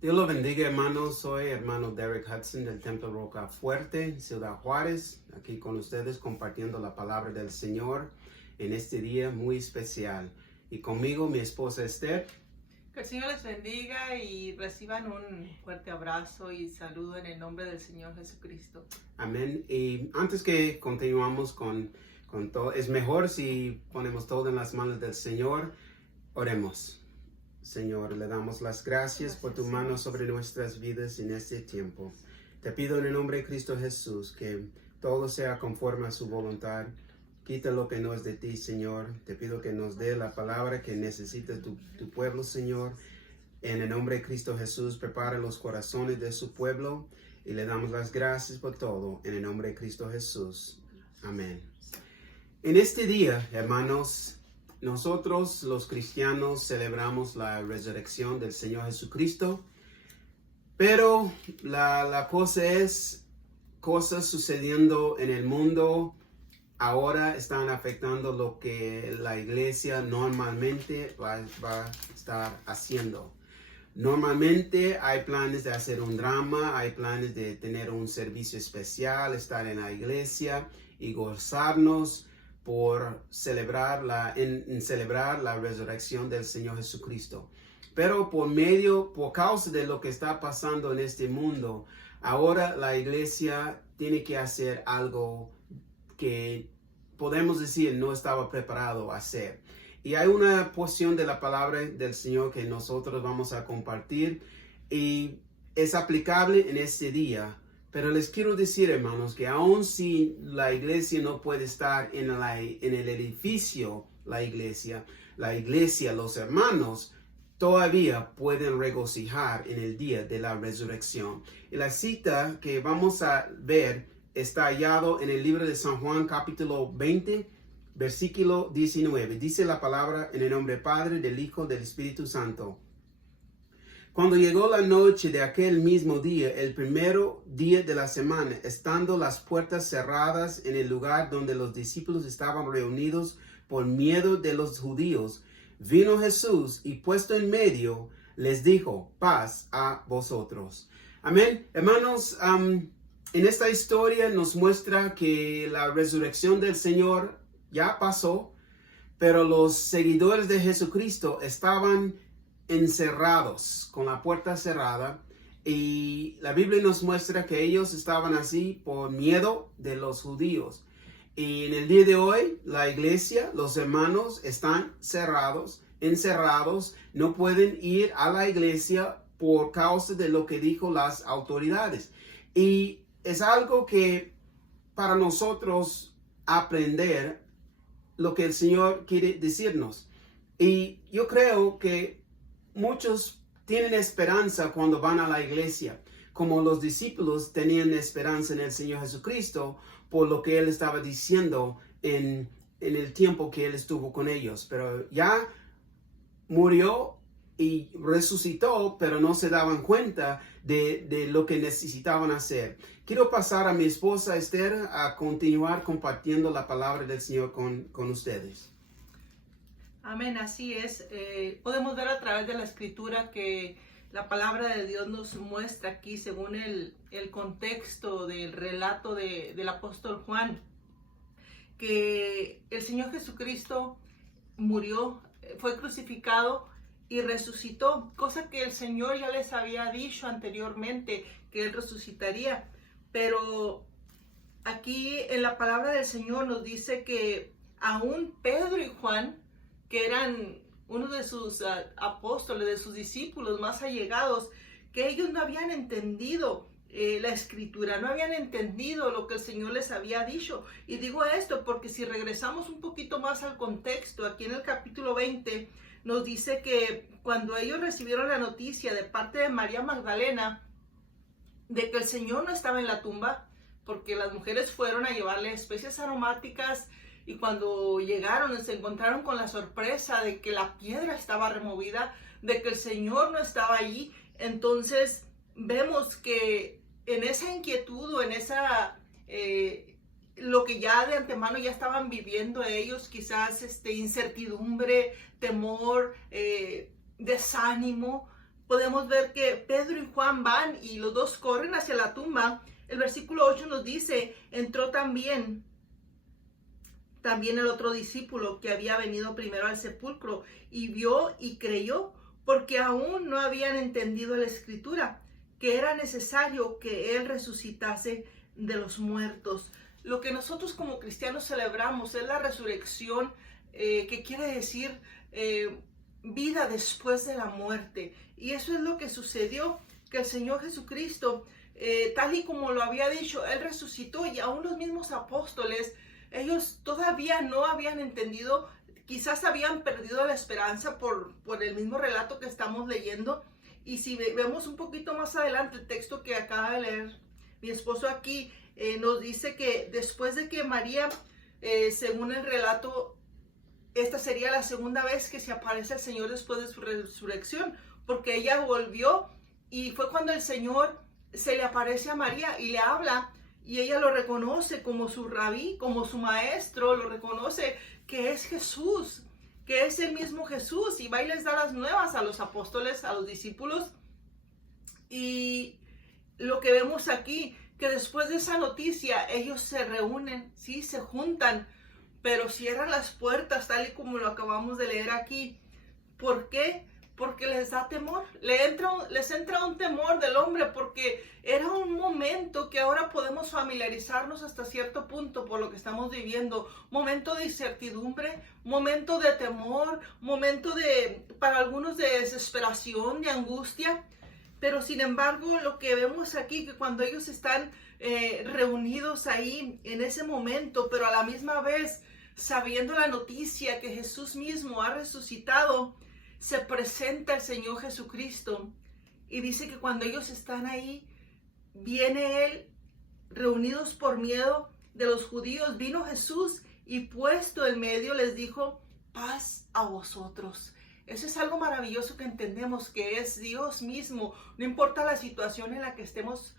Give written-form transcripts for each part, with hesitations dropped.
Dios lo bendiga, hermanos. Soy hermano Derek Hudson del Templo Roca Fuerte, Ciudad Juárez, aquí con ustedes compartiendo la palabra del Señor en este día muy especial. Y conmigo mi esposa Esther. Que el Señor les bendiga y reciban un fuerte abrazo y saludo en el nombre del Señor Jesucristo. Amén. Y antes que continuamos con todo, es mejor si ponemos todo en las manos del Señor. Oremos. Señor, le damos las gracias por tu mano sobre nuestras vidas en este tiempo. Te pido en el nombre de Cristo Jesús que todo sea conforme a su voluntad. Quita lo que no es de ti, Señor. Te pido que nos dé la palabra que necesita tu pueblo, Señor. En el nombre de Cristo Jesús, prepara los corazones de su pueblo y le damos las gracias por todo. En el nombre de Cristo Jesús. Amén. En este día, hermanos, nosotros los cristianos celebramos la resurrección del Señor Jesucristo, pero la cosa es, cosas sucediendo en el mundo ahora están afectando lo que la iglesia normalmente va a estar haciendo. Normalmente hay planes de hacer un drama, hay planes de tener un servicio especial, estar en la iglesia y gozarnos por celebrar la resurrección del Señor Jesucristo. Pero por causa de lo que está pasando en este mundo, ahora la iglesia tiene que hacer algo que podemos decir no estaba preparado a hacer. Y hay una porción de la palabra del Señor que nosotros vamos a compartir y es aplicable en este día. Pero les quiero decir, hermanos, que aun si la iglesia no puede estar en el edificio, la iglesia, los hermanos, todavía pueden regocijar en el día de la resurrección. Y la cita que vamos a ver está hallado en el libro de San Juan, capítulo 20, versículo 19. Dice la palabra en el nombre del Padre, del Hijo, del Espíritu Santo. Cuando llegó la noche de aquel mismo día, el primero día de la semana, estando las puertas cerradas en el lugar donde los discípulos estaban reunidos por miedo de los judíos, vino Jesús y puesto en medio, les dijo, paz a vosotros. Amén. Hermanos, en esta historia nos muestra que la resurrección del Señor ya pasó, pero los seguidores de Jesucristo estaban encerrados, con la puerta cerrada, y la Biblia nos muestra que ellos estaban así por miedo de los judíos. Y en el día de hoy, la iglesia, los hermanos están encerrados, no pueden ir a la iglesia por causa de lo que dijo las autoridades. Y es algo que para nosotros aprender lo que el Señor quiere decirnos. Y yo creo que muchos tienen esperanza cuando van a la iglesia, como los discípulos tenían esperanza en el Señor Jesucristo por lo que Él estaba diciendo en el tiempo que Él estuvo con ellos. Pero ya murió y resucitó, pero no se daban cuenta de lo que necesitaban hacer. Quiero pasar a mi esposa Esther a continuar compartiendo la palabra del Señor con ustedes. Amén, así es. Podemos ver a través de la escritura que la palabra de Dios nos muestra aquí según el contexto del relato del apóstol Juan, que el Señor Jesucristo murió, fue crucificado y resucitó, cosa que el Señor ya les había dicho anteriormente que Él resucitaría. Pero aquí en la palabra del Señor nos dice que aún Pedro y Juan, que eran uno de sus apóstoles, de sus discípulos más allegados, que ellos no habían entendido la escritura, no habían entendido lo que el Señor les había dicho. Y digo esto porque si regresamos un poquito más al contexto, aquí en el capítulo 20, nos dice que cuando ellos recibieron la noticia de parte de María Magdalena, de que el Señor no estaba en la tumba, porque las mujeres fueron a llevarle especias aromáticas, y cuando llegaron se encontraron con la sorpresa de que la piedra estaba removida, de que el Señor no estaba allí. Entonces vemos que en esa inquietud o en esa lo que ya de antemano ya estaban viviendo ellos, quizás incertidumbre, temor, desánimo, podemos ver que Pedro y Juan van y los dos corren hacia la tumba. El versículo 8 nos dice, entró también el otro discípulo que había venido primero al sepulcro y vio y creyó, porque aún no habían entendido la escritura, que era necesario que él resucitase de los muertos. Lo que nosotros como cristianos celebramos es la resurrección, que quiere decir vida después de la muerte. Y eso es lo que sucedió, que el Señor Jesucristo, tal y como lo había dicho, Él resucitó, y aún los mismos apóstoles, ellos todavía no habían entendido, quizás habían perdido la esperanza por el mismo relato que estamos leyendo. Y si vemos un poquito más adelante el texto que acaba de leer mi esposo aquí, nos dice que después de que María, según el relato, esta sería la segunda vez que se aparece el Señor después de su resurrección, porque ella volvió y fue cuando el Señor se le aparece a María y le habla, y ella lo reconoce como su rabí, como su maestro, lo reconoce que es Jesús, que es el mismo Jesús, y va y les da las nuevas a los apóstoles, a los discípulos. Y lo que vemos aquí, que después de esa noticia ellos se reúnen, sí, se juntan, pero cierran las puertas tal y como lo acabamos de leer aquí. ¿Por qué? Porque les da temor, les entra un temor del hombre, porque era un momento que ahora podemos familiarizarnos hasta cierto punto por lo que estamos viviendo, momento de incertidumbre, momento de temor, momento para algunos de desesperación, de angustia. Pero sin embargo, lo que vemos aquí, que cuando ellos están reunidos ahí en ese momento, pero a la misma vez sabiendo la noticia que Jesús mismo ha resucitado, se presenta el Señor Jesucristo, y dice que cuando ellos están ahí, viene Él, reunidos por miedo de los judíos, vino Jesús y puesto en medio les dijo, paz a vosotros. Eso es algo maravilloso que entendemos, que es Dios mismo, no importa la situación en la que estemos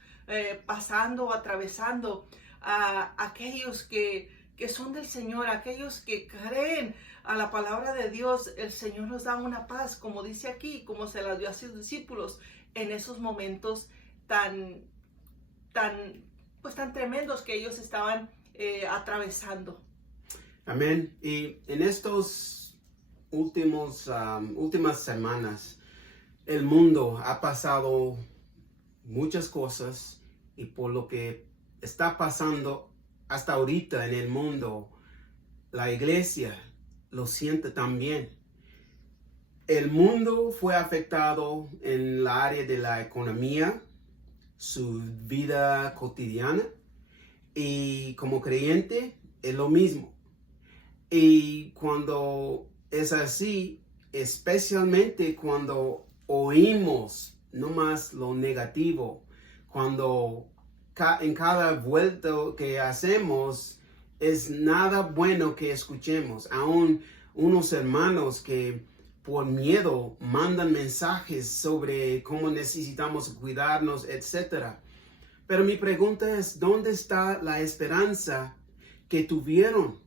pasando o atravesando, a aquellos que son del Señor, aquellos que creen a la palabra de Dios, el Señor nos da una paz, como dice aquí, como se las dio a sus discípulos en esos momentos tan tremendos que ellos estaban atravesando. Amén. Y en estos últimas semanas, el mundo ha pasado muchas cosas, y por lo que está pasando hasta ahorita en el mundo, la iglesia lo siente también. El mundo fue afectado en la área de la economía, su vida cotidiana, y como creyente es lo mismo. Y cuando es así, especialmente cuando oímos no más lo negativo, cuando en cada vuelta que hacemos es nada bueno que escuchemos, aún unos hermanos que por miedo mandan mensajes sobre cómo necesitamos cuidarnos, etc. Pero mi pregunta es, ¿dónde está la esperanza que tuvieron?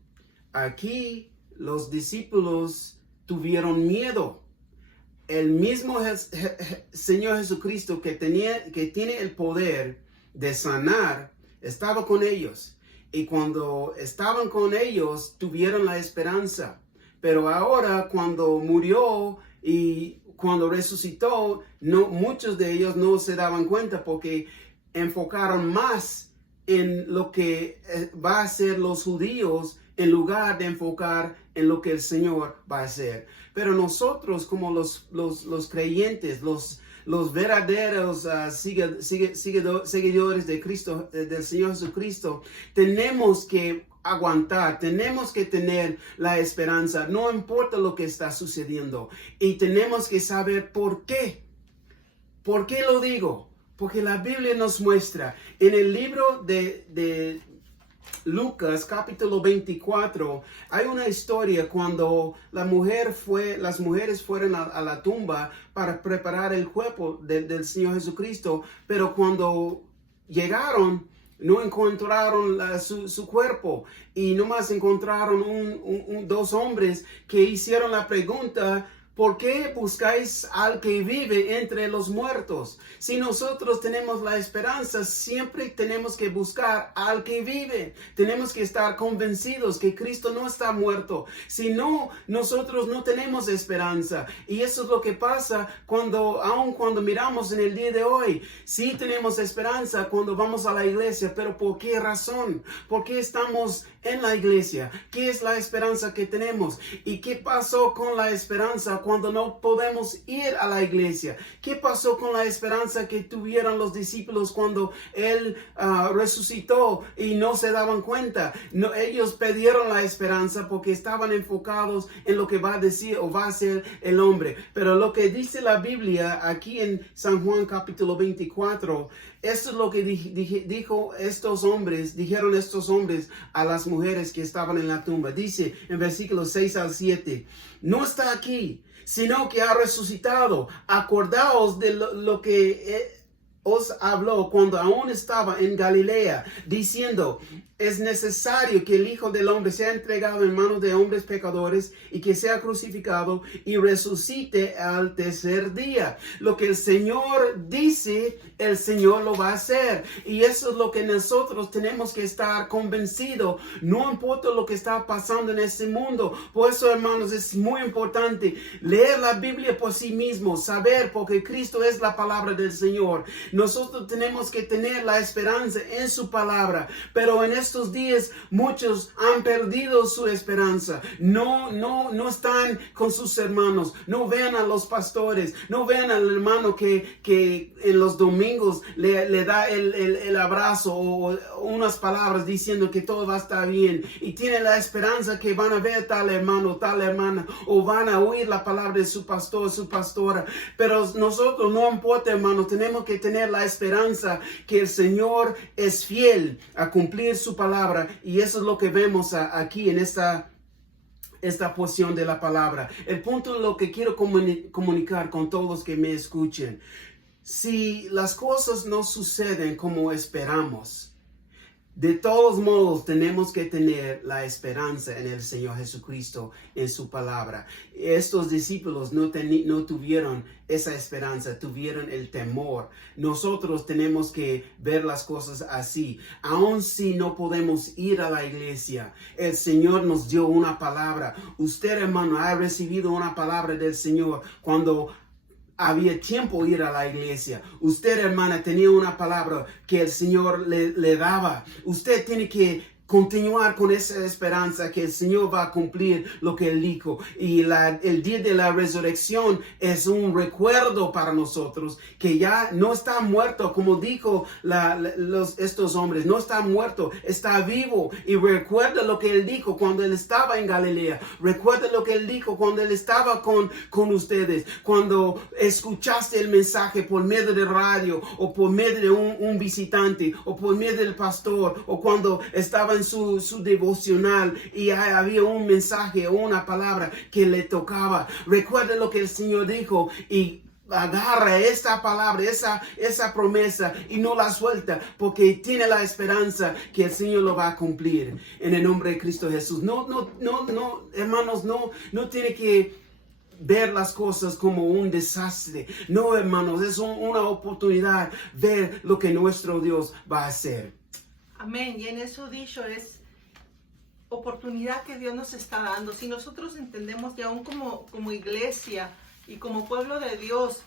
Aquí los discípulos tuvieron miedo. El mismo Señor Jesucristo que tiene el poder de sanar, estaba con ellos. Y cuando estaban con ellos, tuvieron la esperanza. Pero ahora, cuando murió y cuando resucitó, muchos de ellos no se daban cuenta, porque enfocaron más en lo que va a hacer los judíos en lugar de enfocar en lo que el Señor va a hacer. Pero nosotros, como los creyentes, los verdaderos seguidores de Cristo, del Señor Jesucristo, tenemos que aguantar, tenemos que tener la esperanza, no importa lo que está sucediendo, y tenemos que saber por qué. ¿Por qué lo digo? Porque la Biblia nos muestra en el libro de Lucas, capítulo 24, hay una historia cuando las mujeres fueron a la tumba para preparar el cuerpo del Señor Jesucristo, pero cuando llegaron no encontraron su cuerpo, y nomás encontraron dos hombres que hicieron la pregunta, ¿Por qué buscáis al que vive entre los muertos? Si nosotros tenemos la esperanza, siempre tenemos que buscar al que vive. Tenemos que estar convencidos que Cristo no está muerto. Si no, nosotros no tenemos esperanza. Y eso es lo que pasa aun cuando miramos en el día de hoy. Sí tenemos esperanza cuando vamos a la iglesia, pero ¿por qué razón? ¿Por qué estamos en la iglesia? ¿Qué es la esperanza que tenemos? ¿Y qué pasó con la esperanza cuando no podemos ir a la iglesia? ¿Qué pasó con la esperanza que tuvieron los discípulos cuando Él resucitó y no se daban cuenta? No, ellos perdieron la esperanza porque estaban enfocados en lo que va a decir o va a hacer el hombre. Pero lo que dice la Biblia aquí en San Juan capítulo 24, esto es lo que dijeron estos hombres a las mujeres que estaban en la tumba. Dice en versículos 6 al 7, no está aquí, sino que ha resucitado. Acordaos de lo que os habló cuando aún estaba en Galilea, diciendo, es necesario que el Hijo del Hombre sea entregado en manos de hombres pecadores y que sea crucificado y resucite al tercer día. Lo que el Señor dice, el Señor lo va a hacer. Y eso es lo que nosotros tenemos que estar convencidos. No importa lo que está pasando en este mundo. Por eso, hermanos, es muy importante leer la Biblia por sí mismo, saber porque Cristo es la palabra del Señor. Nosotros tenemos que tener la esperanza en su palabra, pero en estos días muchos han perdido su esperanza. No están con sus hermanos, no vean a los pastores, no vean al hermano que en los domingos le da el abrazo o unas palabras diciendo que todo va a estar bien y tiene la esperanza que van a ver tal hermano, tal hermana o van a oír la palabra de su pastor, su pastora. Pero nosotros, no importa, hermanos, tenemos que tener la esperanza que el Señor es fiel a cumplir su palabra, y eso es lo que vemos aquí en esta porción de la palabra. El punto en lo que quiero comunicar con todos que me escuchen: si las cosas no suceden como esperamos, de todos modos tenemos que tener la esperanza en el Señor Jesucristo, en su palabra. Estos discípulos no tuvieron esa esperanza, tuvieron el temor. Nosotros tenemos que ver las cosas así. Aun si no podemos ir a la iglesia, el Señor nos dio una palabra. Usted, hermano, ha recibido una palabra del Señor cuando había tiempo ir a la iglesia. Usted, hermana, tenía una palabra que el Señor le daba. Usted tiene que continuar con esa esperanza que el Señor va a cumplir lo que Él dijo. Y el día de la resurrección es un recuerdo para nosotros que ya no está muerto, como dijo estos hombres. No está muerto, está vivo. Y recuerda lo que Él dijo cuando Él estaba en Galilea. Recuerda lo que Él dijo cuando Él estaba con ustedes. Cuando escuchaste el mensaje por medio de radio o por medio de un visitante o por medio del pastor, o cuando estaba en su devocional y había un mensaje o una palabra que le tocaba. Recuerda lo que el Señor dijo y agarra esta palabra, esa promesa, y no la suelta, porque tiene la esperanza que el Señor lo va a cumplir en el nombre de Cristo Jesús. No, hermanos, no tiene que ver las cosas como un desastre. No, hermanos, es una oportunidad ver lo que nuestro Dios va a hacer. Amén. Y en eso dicho es oportunidad que Dios nos está dando. Si nosotros entendemos que aún como iglesia y como pueblo de Dios,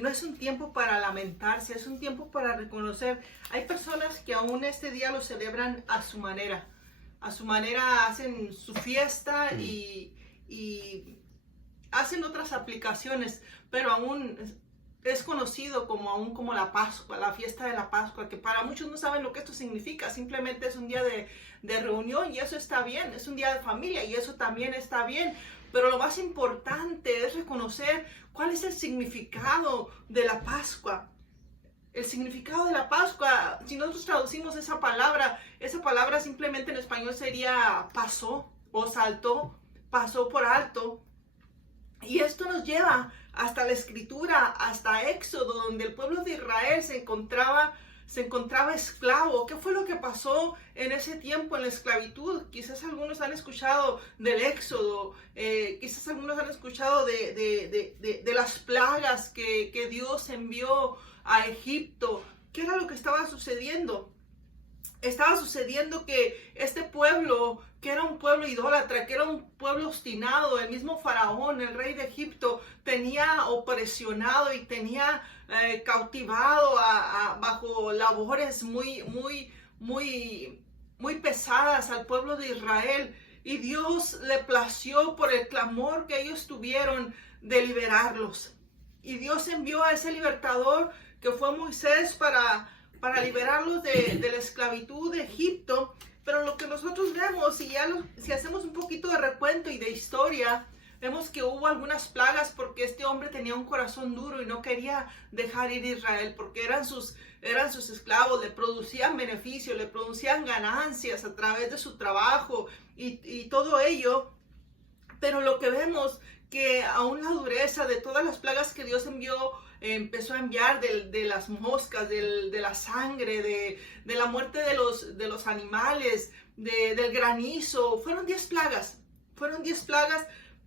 no es un tiempo para lamentarse, es un tiempo para reconocer. Hay personas que aún este día lo celebran a su manera. A su manera hacen su fiesta y hacen otras aplicaciones, pero aún es conocido como la Pascua, la fiesta de la Pascua, que para muchos no saben lo que esto significa. Simplemente es un día de reunión y eso está bien, es un día de familia y eso también está bien, pero lo más importante es reconocer cuál es el significado de la Pascua. El significado de la Pascua, si nosotros traducimos esa palabra simplemente en español sería pasó o saltó, pasó por alto. Y esto nos lleva hasta la Escritura, hasta Éxodo, donde el pueblo de Israel se encontraba se encontraba esclavo. ¿Qué fue lo que pasó en ese tiempo en la esclavitud? Quizás algunos han escuchado del Éxodo, quizás algunos han escuchado de las plagas que Dios envió a Egipto. ¿Qué era lo que estaba sucediendo? Estaba sucediendo que este pueblo, que era un pueblo idólatra, que era un pueblo obstinado, el mismo Faraón, el rey de Egipto, tenía opresionado y tenía cautivado bajo labores muy pesadas al pueblo de Israel. Y Dios le plació por el clamor que ellos tuvieron de liberarlos. Y Dios envió a ese libertador que fue Moisés para liberarlos de la esclavitud de Egipto. Pero lo que nosotros vemos, si hacemos un poquito de recuento y de historia, vemos que hubo algunas plagas porque este hombre tenía un corazón duro y no quería dejar ir a Israel, porque eran sus esclavos, le producían beneficio, le producían ganancias a través de su trabajo y todo ello. Pero lo que vemos, que aún la dureza de todas las plagas que Dios empezó a enviar, de las moscas, de la sangre, de la muerte de los animales, del granizo, fueron 10 plagas.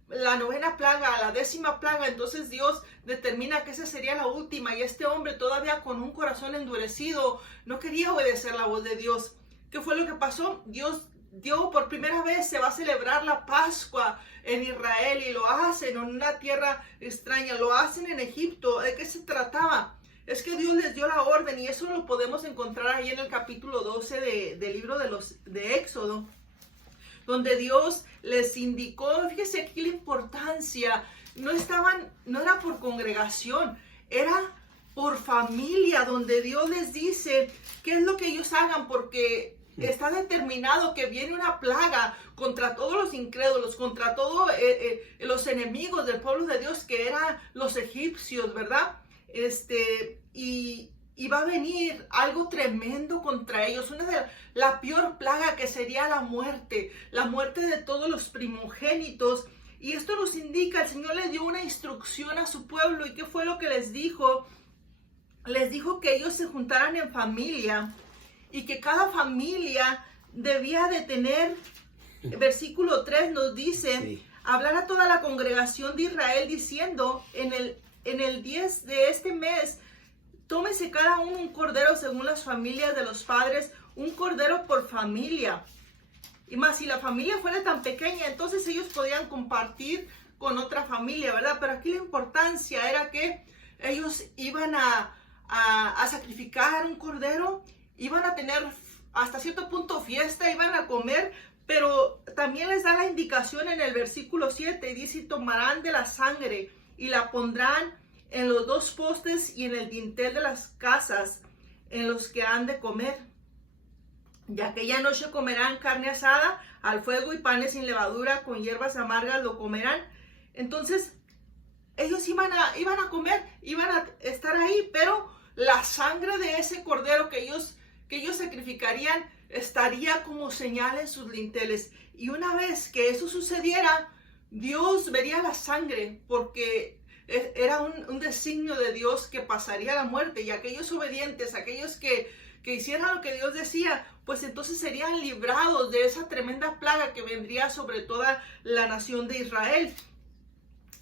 La 9ª plaga, la 10ª plaga. Entonces Dios determina que esa sería la última, y este hombre, todavía con un corazón endurecido, no quería obedecer la voz de Dios. ¿Qué fue lo que pasó? Dios dio, por primera vez se va a celebrar la Pascua en Israel, y lo hacen en una tierra extraña, lo hacen en Egipto. ¿De qué se trataba? Es que Dios les dio la orden, y eso lo podemos encontrar ahí en el capítulo 12 del libro de Éxodo, donde Dios les indicó. Fíjese aquí la importancia, no era por congregación, era por familia, donde Dios les dice qué es lo que ellos hagan, porque está determinado que viene una plaga contra todos los incrédulos, contra todos los enemigos del pueblo de Dios, que eran los egipcios, ¿verdad? Y va a venir algo tremendo contra ellos, la peor plaga, que sería la muerte de todos los primogénitos. Y esto nos indica, el Señor les dio una instrucción a su pueblo. ¿Y qué fue lo que les dijo? Les dijo que ellos se juntaran en familia, y que cada familia debía de tener, versículo 3 nos dice, sí, hablar a toda la congregación de Israel diciendo, en el 10 de este mes, tómese cada uno un cordero según las familias de los padres, un cordero por familia. Y más, si la familia fuera tan pequeña, entonces ellos podían compartir con otra familia, ¿verdad? Pero aquí la importancia era que ellos iban a sacrificar un cordero, iban a tener hasta cierto punto fiesta, iban a comer, pero también les da la indicación en el versículo 7, dice, y tomarán de la sangre y la pondrán en los 2 postes y en el dintel de las casas en los que han de comer. Y aquella noche comerán carne asada al fuego y panes sin levadura, con hierbas amargas lo comerán. Entonces, ellos iban a comer, iban a estar ahí, pero la sangre de ese cordero que ellos sacrificarían estaría como señal en sus linteles. Y una vez que eso sucediera, Dios vería la sangre, porque era un designio de Dios que pasaría la muerte, y aquellos obedientes, aquellos que hicieran lo que Dios decía, pues entonces serían librados de esa tremenda plaga que vendría sobre toda la nación de Israel.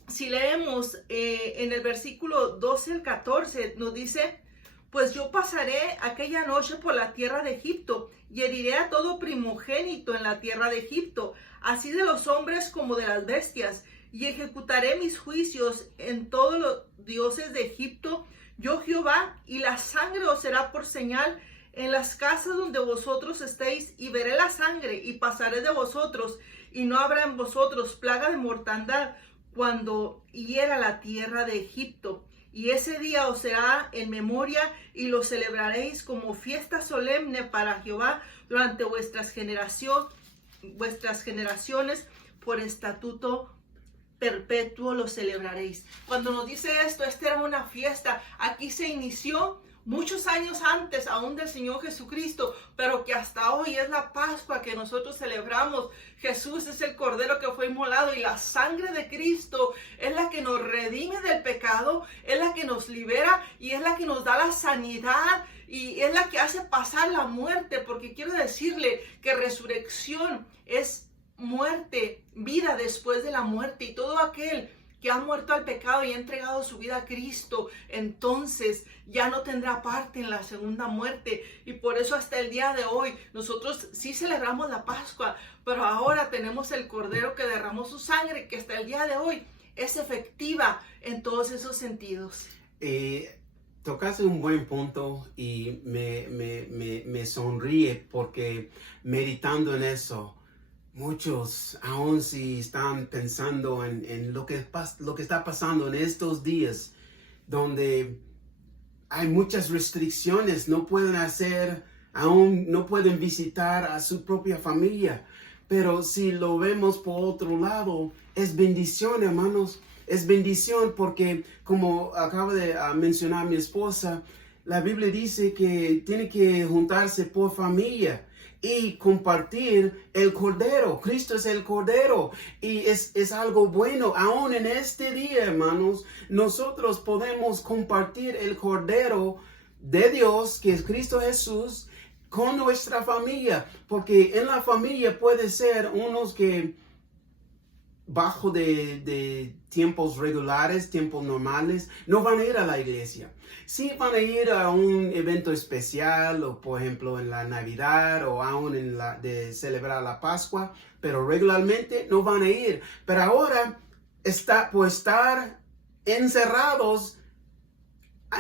Si leemos en el versículo 12 al 14, nos dice, pues yo pasaré aquella noche por la tierra de Egipto y heriré a todo primogénito en la tierra de Egipto, así de los hombres como de las bestias, y ejecutaré mis juicios en todos los dioses de Egipto, yo Jehová, y la sangre os será por señal en las casas donde vosotros estéis, y veré la sangre y pasaré de vosotros, y no habrá en vosotros plaga de mortandad cuando hiera la tierra de Egipto. Y ese día os será en memoria, y lo celebraréis como fiesta solemne para Jehová durante vuestras generaciones, por estatuto perpetuo lo celebraréis. Cuando nos dice esto, esta era una fiesta. Aquí se inició muchos años antes aún del Señor Jesucristo, pero que hasta hoy es la Pascua que nosotros celebramos. Jesús es el Cordero que fue inmolado y la sangre de Cristo es la que nos redime del pecado, es la que nos libera y es la que nos da la sanidad y es la que hace pasar la muerte, porque quiero decirle que resurrección es muerte, vida después de la muerte, y todo aquel que ha muerto al pecado y ha entregado su vida a Cristo, entonces ya no tendrá parte en la segunda muerte. Y por eso hasta el día de hoy nosotros sí celebramos la Pascua, pero ahora tenemos el Cordero que derramó su sangre, que hasta el día de hoy es efectiva en todos esos sentidos. Tocaste un buen punto y me sonríe porque meditando en eso, muchos aún si están pensando en lo que está pasando en estos días, donde hay muchas restricciones, no pueden aún no pueden visitar a su propia familia. Pero si lo vemos por otro lado, es bendición, hermanos. Es bendición porque, como acaba de mencionar mi esposa, la Biblia dice que tiene que juntarse por familia y compartir el Cordero. Cristo es el Cordero y es algo bueno. Aún en este día, hermanos, nosotros podemos compartir el Cordero de Dios, que es Cristo Jesús, con nuestra familia. Porque en la familia puede ser unos que bajo de tiempos regulares, tiempos normales, no van a ir a la iglesia. Sí van a ir a un evento especial, o por ejemplo en la Navidad, o aún de celebrar la Pascua, pero regularmente no van a ir. Pero ahora, por estar encerrados,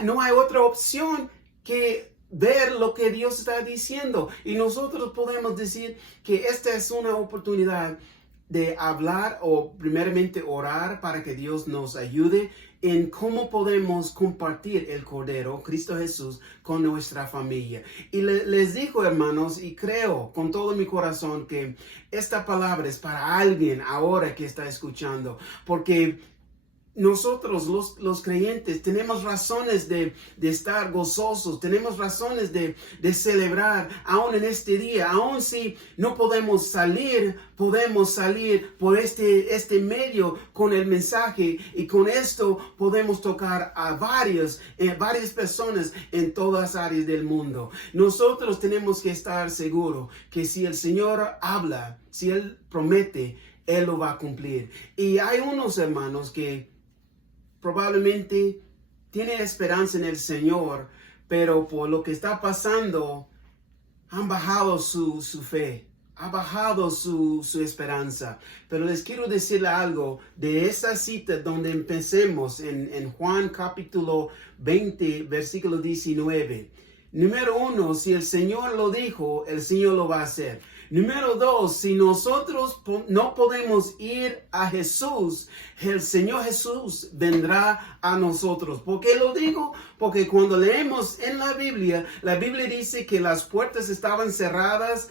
no hay otra opción que ver lo que Dios está diciendo. Y nosotros podemos decir que esta es una oportunidad de hablar o primeramente orar para que Dios nos ayude en cómo podemos compartir el Cordero, Cristo Jesús, con nuestra familia. Y les digo, hermanos, y creo con todo mi corazón que esta palabra es para alguien ahora que está escuchando, porque nosotros los creyentes tenemos razones de estar gozosos, tenemos razones de celebrar aún en este día. Aún si no podemos salir por este medio con el mensaje, y con esto podemos tocar a varias personas en todas áreas del mundo. Nosotros tenemos que estar seguros que si el Señor habla, si Él promete, Él lo va a cumplir. Y hay unos hermanos que probablemente tiene esperanza en el Señor, pero por lo que está pasando, han bajado su fe, ha bajado su esperanza. Pero les quiero decir algo de esa cita donde empecemos en Juan capítulo 20, versículo 19. Número 1, si el Señor lo dijo, el Señor lo va a hacer. Número 2, si nosotros no podemos ir a Jesús, el Señor Jesús vendrá a nosotros. ¿Por qué lo digo? Porque cuando leemos en la Biblia dice que las puertas estaban cerradas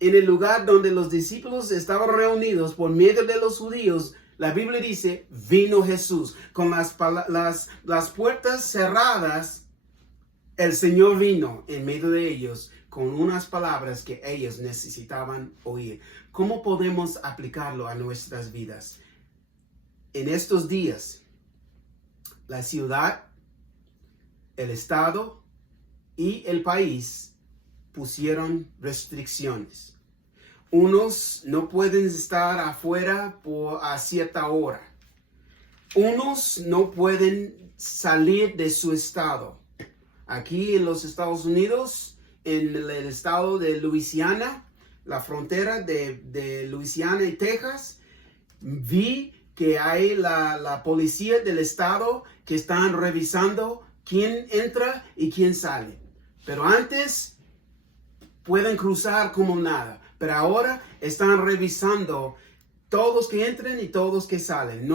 en el lugar donde los discípulos estaban reunidos por medio de los judíos. La Biblia dice, vino Jesús. Con las puertas cerradas, el Señor vino en medio de ellos con unas palabras que ellos necesitaban oír. ¿Cómo podemos aplicarlo a nuestras vidas? En estos días, la ciudad, el estado y el país pusieron restricciones. Unos no pueden estar afuera a cierta hora. Unos no pueden salir de su estado. Aquí en los Estados Unidos, en el estado de Luisiana, la frontera de Luisiana y Texas, vi que hay la policía del estado que están revisando quién entra y quién sale. Pero antes pueden cruzar como nada. Pero ahora están revisando todos que entren y todos que salen.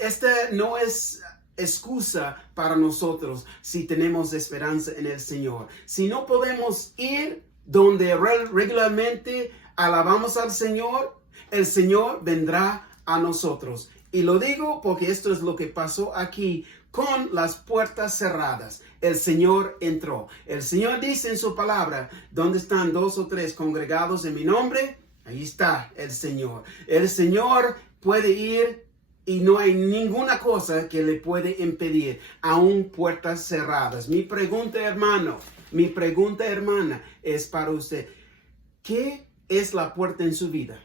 Esta no es excusa para nosotros si tenemos esperanza en el Señor. Si no podemos ir donde regularmente alabamos al Señor, el Señor vendrá a nosotros. Y lo digo porque esto es lo que pasó aquí con las puertas cerradas. El Señor entró. El Señor dice en su palabra, donde están 2 o 3 congregados en mi nombre, ahí está el Señor. El Señor puede ir y no hay ninguna cosa que le puede impedir, aún puertas cerradas. Mi pregunta, hermano, mi pregunta, hermana, es para usted. ¿Qué es la puerta en su vida?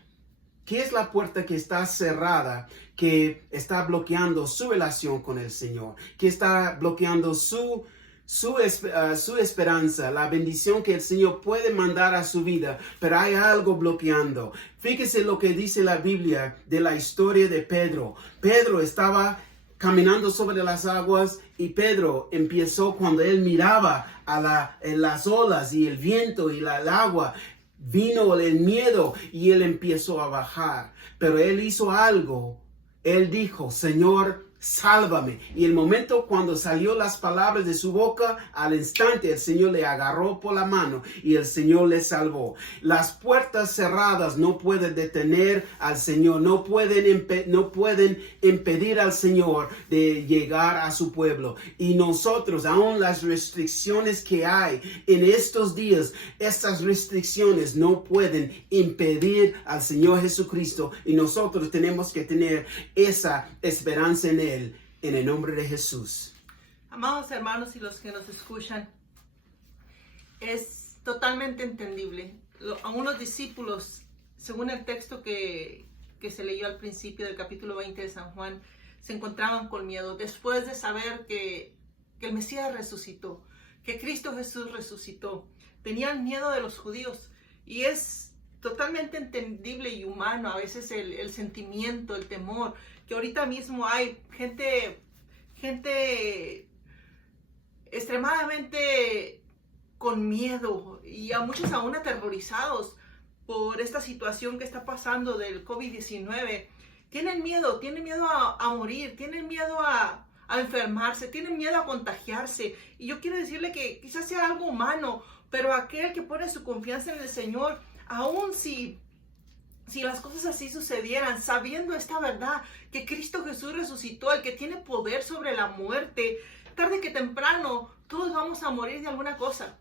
¿Qué es la puerta que está cerrada, que está bloqueando su relación con el Señor? Que está bloqueando su esperanza, la bendición que el Señor puede mandar a su vida, pero hay algo bloqueando. Fíjese lo que dice la Biblia de la historia de Pedro. Pedro estaba caminando sobre las aguas y Pedro empezó cuando él miraba en las olas y el viento y el agua. Vino el miedo y él empezó a bajar. Pero él hizo algo. Él dijo, Señor, sálvame. Y el momento cuando salió las palabras de su boca, al instante el Señor le agarró por la mano y el Señor le salvó. Las puertas cerradas no pueden detener al Señor, no pueden impedir al Señor de llegar a su pueblo. Y nosotros, aún las restricciones que hay en estos días, estas restricciones no pueden impedir al Señor Jesucristo. Y nosotros tenemos que tener esa esperanza en Él. En el nombre de Jesús. Amados hermanos y los que nos escuchan, es totalmente entendible. A unos discípulos, según el texto que se leyó al principio del capítulo 20 de San Juan, se encontraban con miedo después de saber que el Mesías resucitó, que Cristo Jesús resucitó. Tenían miedo de los judíos y es totalmente entendible y humano a veces el sentimiento, el temor, que ahorita mismo hay gente extremadamente con miedo y a muchos aún aterrorizados por esta situación que está pasando del COVID-19. Tienen miedo a morir, tienen miedo a enfermarse, tienen miedo a contagiarse. Y yo quiero decirle que quizás sea algo humano, pero aquel que pone su confianza en el Señor, aún si las cosas así sucedieran, sabiendo esta verdad, que Cristo Jesús resucitó, el que tiene poder sobre la muerte, tarde que temprano todos vamos a morir de alguna cosa.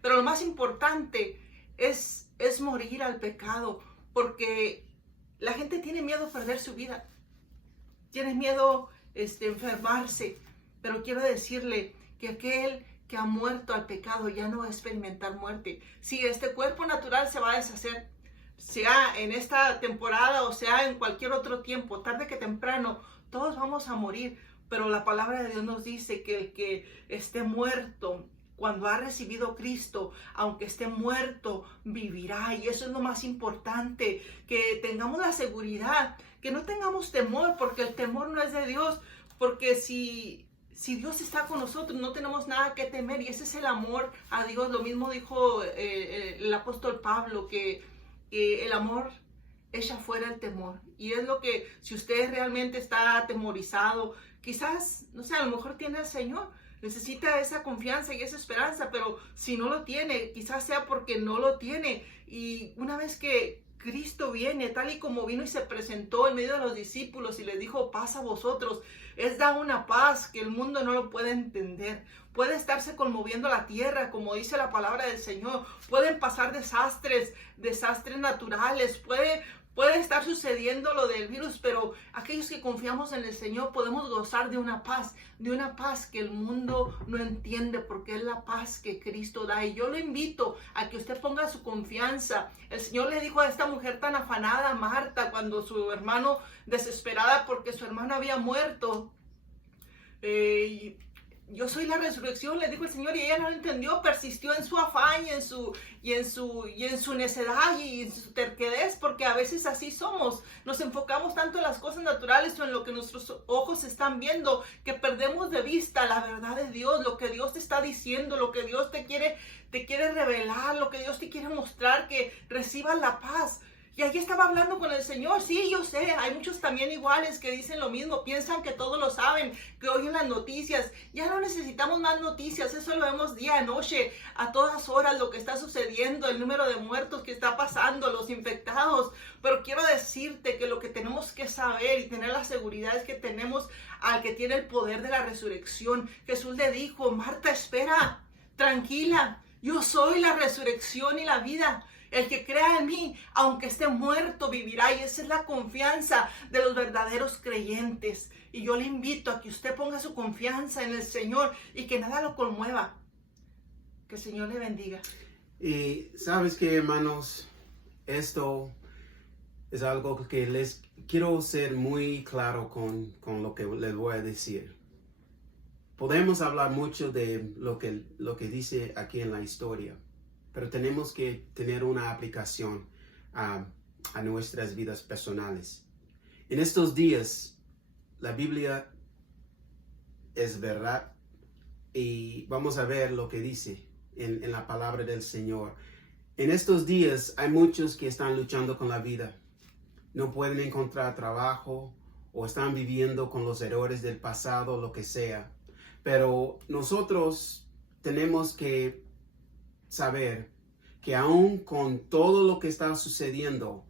Pero lo más importante es morir al pecado, porque la gente tiene miedo a perder su vida, tiene miedo enfermarse, pero quiero decirle que aquel que ha muerto al pecado ya no va a experimentar muerte. Si este cuerpo natural se va a deshacer, sea en esta temporada o sea en cualquier otro tiempo, tarde que temprano, todos vamos a morir. Pero la palabra de Dios nos dice que el que esté muerto, cuando ha recibido a Cristo, aunque esté muerto, vivirá. Y eso es lo más importante, que tengamos la seguridad, que no tengamos temor, porque el temor no es de Dios, porque si Dios está con nosotros, no tenemos nada que temer, y ese es el amor a Dios. Lo mismo dijo el apóstol Pablo, que el amor echa fuera el temor. Y es lo que, si usted realmente está atemorizado, quizás, no sé, a lo mejor tiene al Señor, necesita esa confianza y esa esperanza, pero si no lo tiene, quizás sea porque no lo tiene. Y una vez que Cristo viene, tal y como vino y se presentó en medio de los discípulos y les dijo, paz a vosotros, da una paz que el mundo no lo puede entender. Puede estarse conmoviendo la tierra, como dice la palabra del Señor. Pueden pasar desastres naturales, puede estar sucediendo lo del virus, pero aquellos que confiamos en el Señor podemos gozar de una paz que el mundo no entiende, porque es la paz que Cristo da. Y yo lo invito a que usted ponga su confianza. El Señor le dijo a esta mujer tan afanada, Marta, cuando su hermano, desesperada porque su hermano había muerto, yo soy la resurrección, le dijo el Señor, y ella no lo entendió, persistió en su afán y en su necedad y en su terquedez, porque a veces así somos, nos enfocamos tanto en las cosas naturales o en lo que nuestros ojos están viendo, que perdemos de vista la verdad de Dios, lo que Dios te está diciendo, lo que Dios te quiere revelar, lo que Dios te quiere mostrar, que recibas la paz. Y allí estaba hablando con el Señor. Sí, yo sé, hay muchos también iguales que dicen lo mismo, piensan que todo lo saben, que oyen las noticias. Ya no necesitamos más noticias, eso lo vemos día, noche, a todas horas, lo que está sucediendo, el número de muertos que está pasando, los infectados. Pero quiero decirte que lo que tenemos que saber y tener la seguridad es que tenemos al que tiene el poder de la resurrección. Jesús le dijo, Marta, espera, tranquila, yo soy la resurrección y la vida. El que crea en mí, aunque esté muerto, vivirá. Y esa es la confianza de los verdaderos creyentes. Y yo le invito a que usted ponga su confianza en el Señor y que nada lo conmueva. Que el Señor le bendiga. Y sabes que, hermanos, esto es algo que les quiero ser muy claro con lo que les voy a decir. Podemos hablar mucho de lo que dice aquí en la historia, pero tenemos que tener una aplicación a nuestras vidas personales. En estos días, la Biblia es verdad y vamos a ver lo que dice en la palabra del Señor. En estos días hay muchos que están luchando con la vida. No pueden encontrar trabajo o están viviendo con los errores del pasado, lo que sea. Pero nosotros tenemos que saber que aún con todo lo que está sucediendo,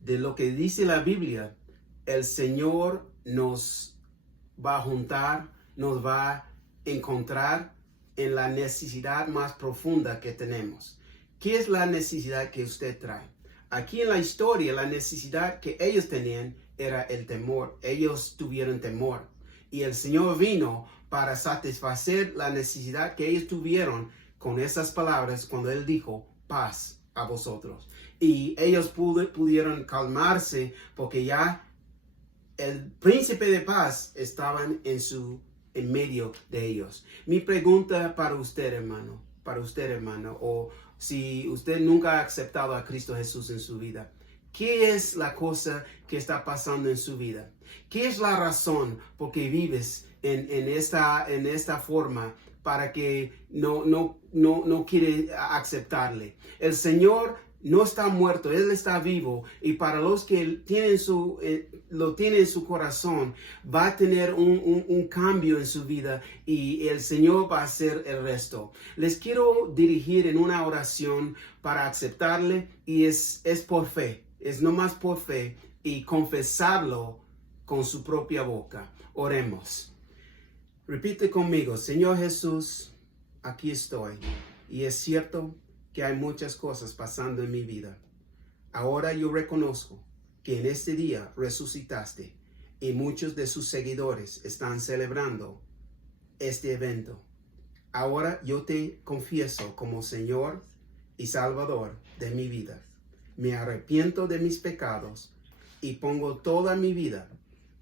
de lo que dice la Biblia, el Señor nos va a juntar, nos va a encontrar en la necesidad más profunda que tenemos. ¿Qué es la necesidad que usted trae? Aquí en la historia, la necesidad que ellos tenían era el temor. Ellos tuvieron temor. Y el Señor vino para satisfacer la necesidad que ellos tuvieron con esas palabras cuando Él dijo, paz a vosotros. Y ellos pudieron calmarse porque ya el príncipe de paz estaba en medio de ellos. Mi pregunta para usted, hermano, o si usted nunca ha aceptado a Cristo Jesús en su vida, ¿qué es la cosa que está pasando en su vida? ¿Qué es la razón por que vives en esta forma para que no quiere aceptarle? El Señor no está muerto, Él está vivo, y para los que lo tienen en su corazón, va a tener un cambio en su vida y el Señor va a hacer el resto. Les quiero dirigir en una oración para aceptarle y es por fe, es nomás por fe y confesarlo con su propia boca. Oremos. Repite conmigo, Señor Jesús, aquí estoy y es cierto que hay muchas cosas pasando en mi vida. Ahora yo reconozco que en este día resucitaste y muchos de sus seguidores están celebrando este evento. Ahora yo te confieso como Señor y Salvador de mi vida. Me arrepiento de mis pecados y pongo toda mi vida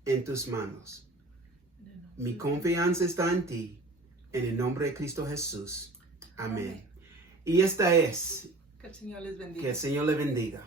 en tus manos. Mi confianza está en ti, en el nombre de Cristo Jesús. Amén. Y esta es. Que el Señor les bendiga. Que el Señor le bendiga.